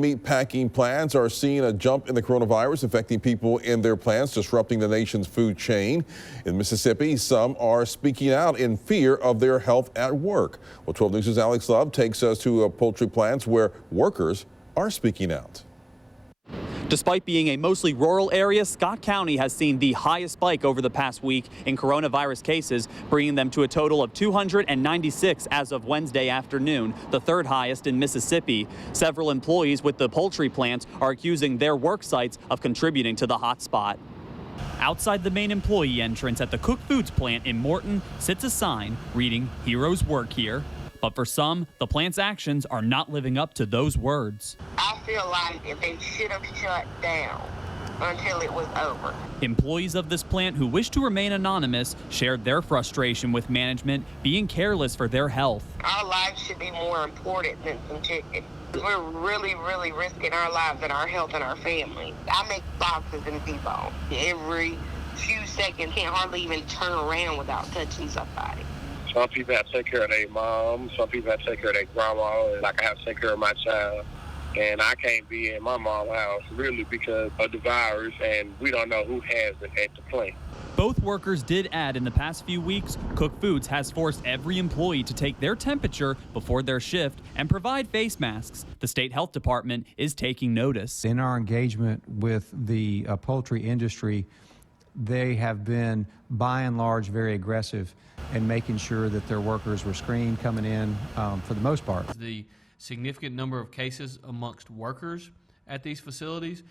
Meat packing plants are seeing a jump in the coronavirus affecting people in their plants, disrupting the nation's food chain. In Mississippi, some are speaking out in fear of their health at work. Well, 12 News' Alex Love takes us to poultry plants where workers are speaking out. Despite being a mostly rural area, Scott County has seen the highest spike over the past week in coronavirus cases, bringing them to a total of 296 as of Wednesday afternoon, the third highest in Mississippi. Several employees with the poultry plants are accusing their work sites of contributing to the hotspot. Outside the main employee entrance at the Koch Foods plant in Morton sits a sign reading "Heroes work here." But for some, the plant's actions are not living up to those words. I feel like they should have shut down until it was over. Employees of this plant who wish to remain anonymous shared their frustration with management being careless for their health. Our lives should be more important than some chicken. We're really risking our lives and our health and our family. I make boxes in people every few seconds. Can't hardly even turn around without touching somebody. Some people have to take care of their mom. Some people have to take care of their grandma. Like I have to take care of my child. And I can't be in my mom's house really because of the virus, and we don't know who has it at the plant. Both workers did add in the past few weeks, Koch Foods has forced every employee to take their temperature before their shift and provide face masks. The state health department is taking notice. In our engagement with the poultry industry, they have been, by and large, very aggressive in making sure that their workers were screened coming in for the most part. The significant number of cases amongst workers at these facilities,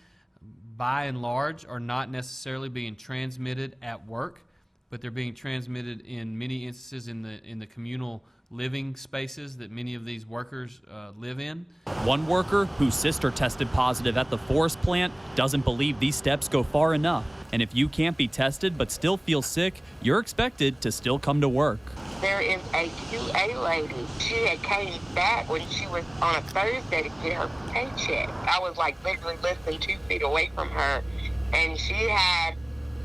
by and large, are not necessarily being transmitted at work, but they're being transmitted in many instances in the communal living spaces that many of these workers live in. One worker whose sister tested positive at the Forest plant doesn't believe these steps go far enough. And if you can't be tested but still feel sick, you're expected to still come to work. There is a QA lady. She had came back when she was on a Thursday to get her paycheck. I was like literally less than 2 feet away from her, and she had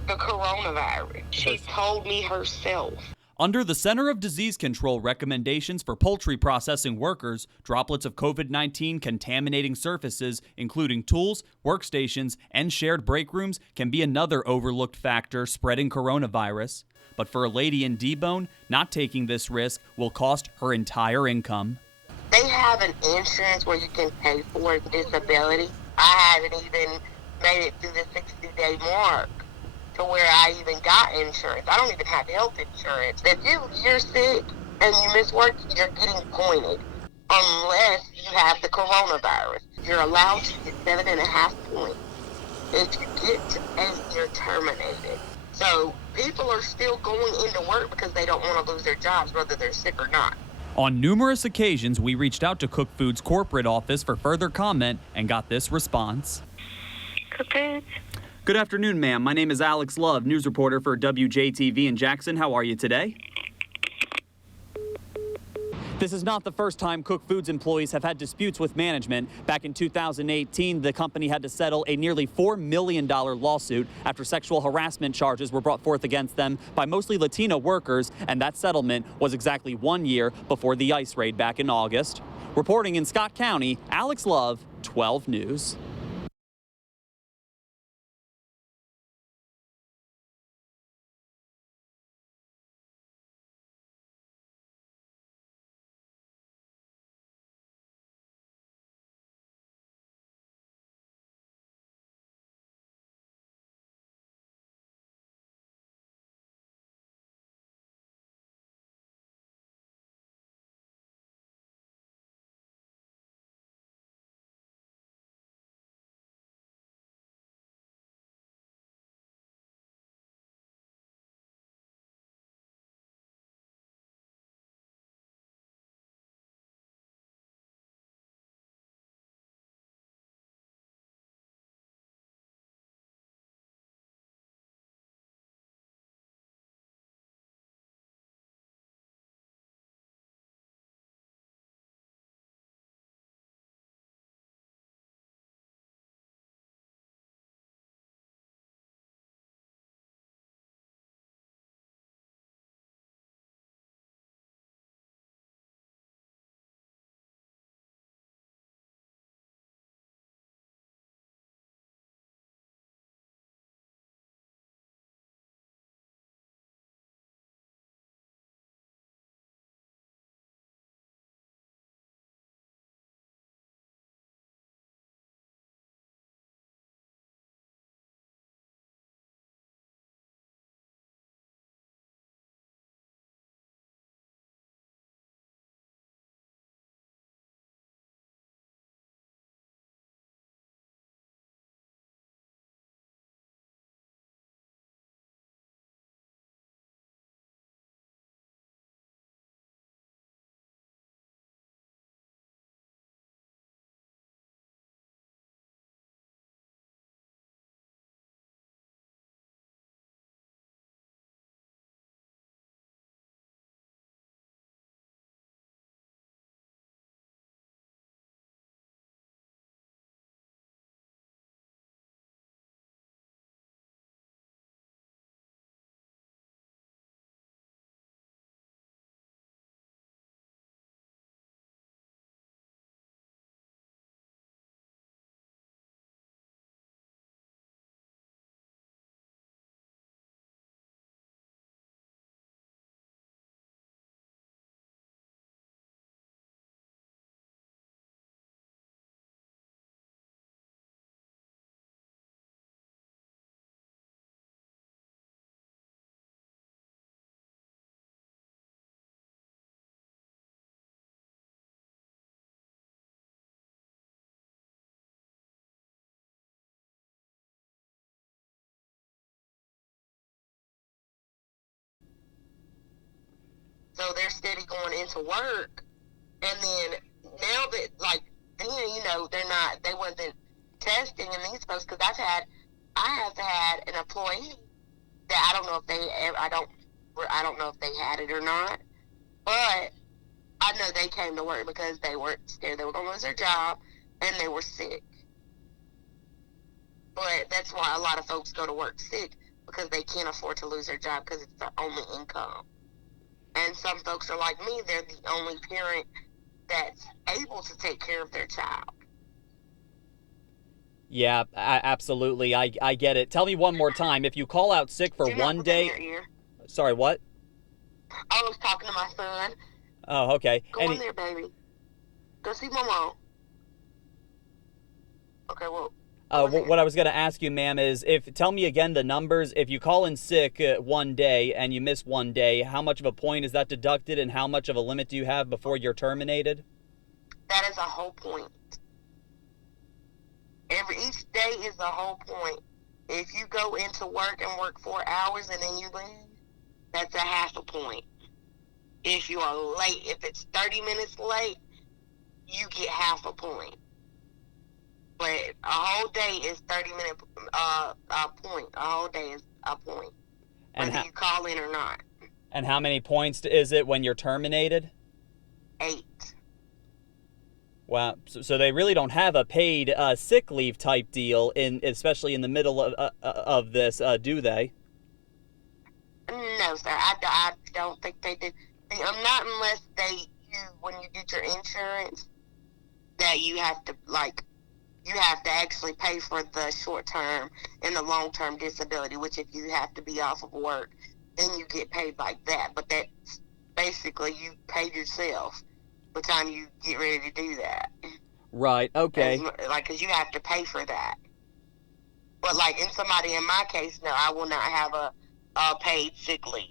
the coronavirus. She told me herself. Under the Center of Disease Control recommendations for poultry processing workers, droplets of COVID-19 contaminating surfaces, including tools, workstations, and shared break rooms, can be another overlooked factor spreading coronavirus. But for a lady in D-Bone, not taking this risk will cost her entire income. They have an insurance where you can pay for disability. I haven't even made it through the 60-day mark to where I even got insurance. I don't even have health insurance. If you're sick and you miss work, you're getting pointed unless you have the coronavirus. You're allowed to get 7.5 points. If you get to 8, you're terminated. So people are still going into work because they don't want to lose their jobs, whether they're sick or not. On numerous occasions, we reached out to Koch Foods' corporate office for further comment and got this response. Koch Foods. Good afternoon, ma'am. My name is Alex Love, news reporter for WJTV in Jackson. How are you today? This is not the first time Koch Foods employees have had disputes with management. Back in 2018, the company had to settle a nearly $4 million lawsuit after sexual harassment charges were brought forth against them by mostly Latino workers, and that settlement was exactly 1 year before the ICE raid back in August. Reporting in Scott County, Alex Love, 12 News. So they're steady going into work. And then now that, like, then, you know, they wasn't testing in these folks, because I have had an employee that I don't know if I don't know if they had it or not, but I know they came to work because they were scared they were going to lose their job and they were sick. But that's why a lot of folks go to work sick, because they can't afford to lose their job because it's their only income. And some folks are like me, they're the only parent that's able to take care of their child. Yeah, absolutely. I get it. Tell me one more time. If you call out sick for Do not one put that in day. your ear. Sorry, what? I was talking to my son. Oh, okay. Go in there, baby. Go see Mama. Okay, well. What I was going to ask you, ma'am, is tell me again the numbers. If you call in sick one day and you miss one day, how much of a point is that deducted, and how much of a limit do you have before you're terminated? That is a whole point. Each day is a whole point. If you go into work and work 4 hours and then you leave, that's a half a point. If you are late, if it's 30 minutes late, you get half a point. But a whole day is 30-minute point. A whole day is a point, And whether you call in or not. And how many points is it when you're terminated? 8. Wow. So they really don't have a paid sick leave type deal, especially in the middle of this, do they? No, sir. I don't think they do. Not unless when you get your insurance, that you have to actually pay for the short-term and the long-term disability, which if you have to be off of work, then you get paid like that. But that's basically you pay yourself by the time you get ready to do that. Right, okay. Because you have to pay for that. But, in my case, no, I will not have a paid sick leave.